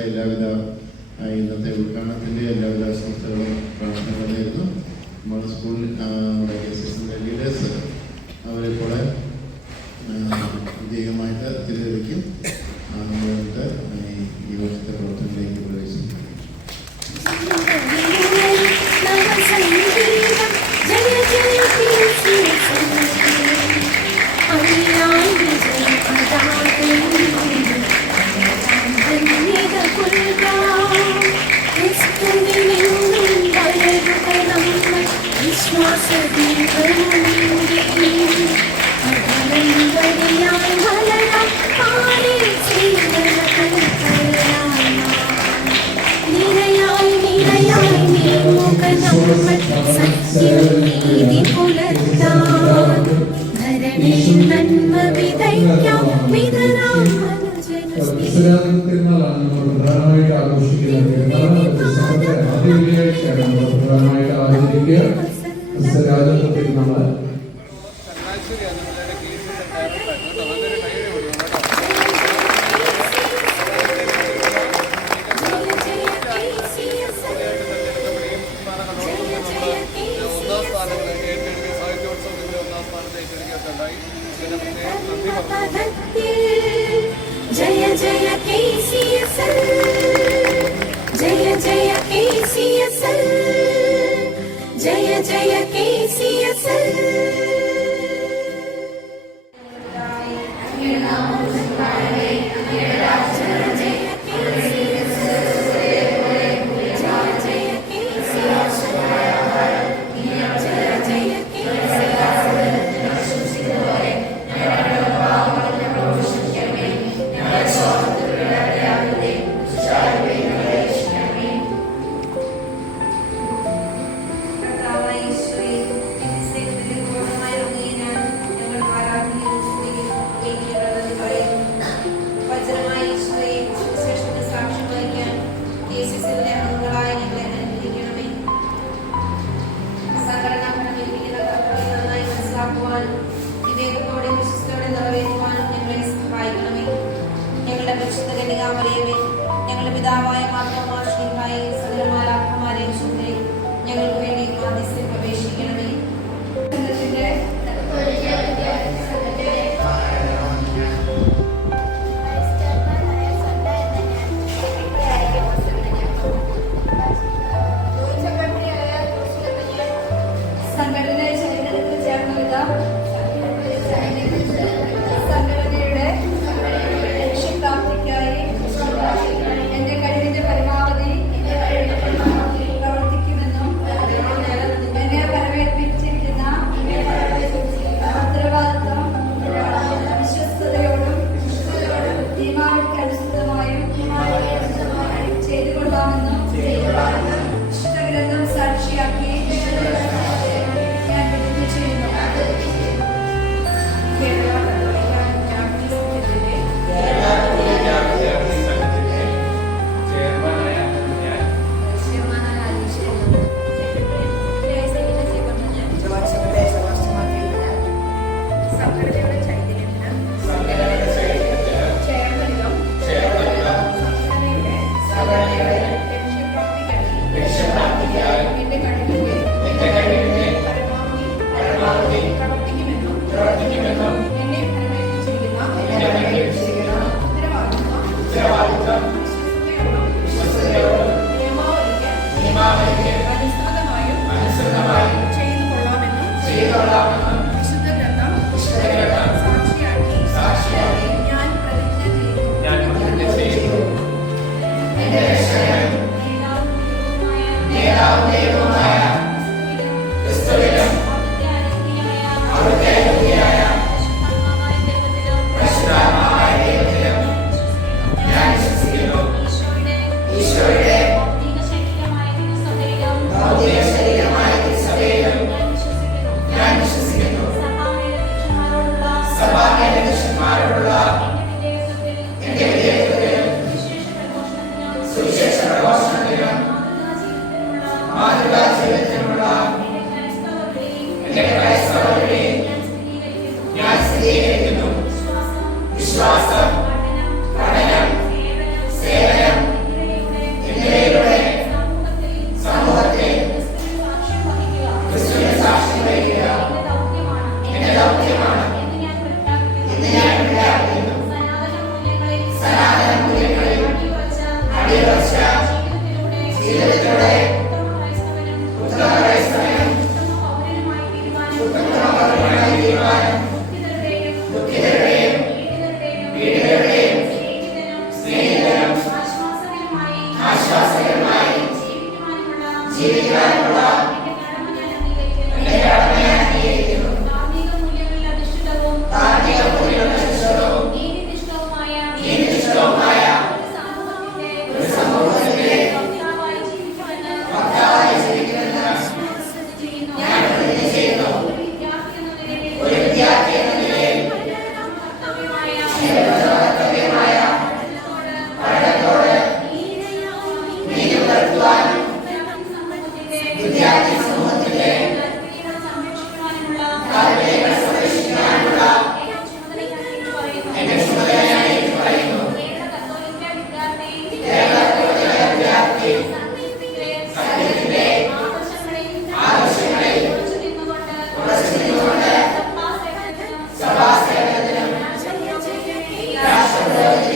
എല്ലാവിധ ഇന്നത്തെ ഉദ്ഘാടനത്തിൻ്റെ എല്ലാവിധ ആശംസകളും പ്രാർത്ഥനകളും നേരുന്നു. നമ്മുടെ സ്കൂളിൽ നമ്മുടെ KCSന്റെ ലീഡേഴ്സ് അവരെക്കൂടെ വിജയമായിട്ട് തിരിതെളിക്കും. നമ്മളിട്ട് ഈ വർഷത്തെ പ്രവർത്തനത്തിലേക്ക് പ്രവേശിക്കും. തിരുനാളാണ് നമ്മൾ പ്രധാനമായിട്ട് ആഘോഷിക്കുന്നത്. പ്രധാനമായിട്ട് ആചരിക്കുക രാജത്വ തിരുനാള്. जय जय KCSL जय जय KCSL जय जय KCSL വിവേകത്തോടെ വിശ്വസ്തയോടെ നിറവേറ്റുവാനും ഞങ്ങളെ സഹായിക്കണമേ. ഞങ്ങളുടെ പരിശുദ്ധ കന്യകാമറിയമേ, ഞങ്ങളുടെ പിതാവായ മാർത്തോമാശ്രീഹായി സകലമാലാഖമാരെയും ശുദ്ധരെ ഞങ്ങൾക്ക് വേണ്ടി മാധ്യസ്ഥ്യം പ്രവേശിക്കണമേ. സംഘടന ചരിത്രത്തിൽ ചേർന്ന സംഘടനയുടെ ലക്ഷ്യപ്രാപ്തിക്കായി എന്റെ കഴിവിന്റെ പരമാവധി പ്രവർത്തിക്കുമെന്നും എന്നെ പരമേൽപ്പിച്ചിരിക്കുന്ന ഉത്തരവാദിത്വം വിശ്വസ്തയോടും നിയമാവലിക്ക് അനുസൃതമായും ചെയ്തുകൊള്ളാമെന്നും വിശുദ്ധഗ്രന്ഥം സാക്ഷിയാക്കി വിശ്വാസം, പഠനം, സേവനം, യേശുവേ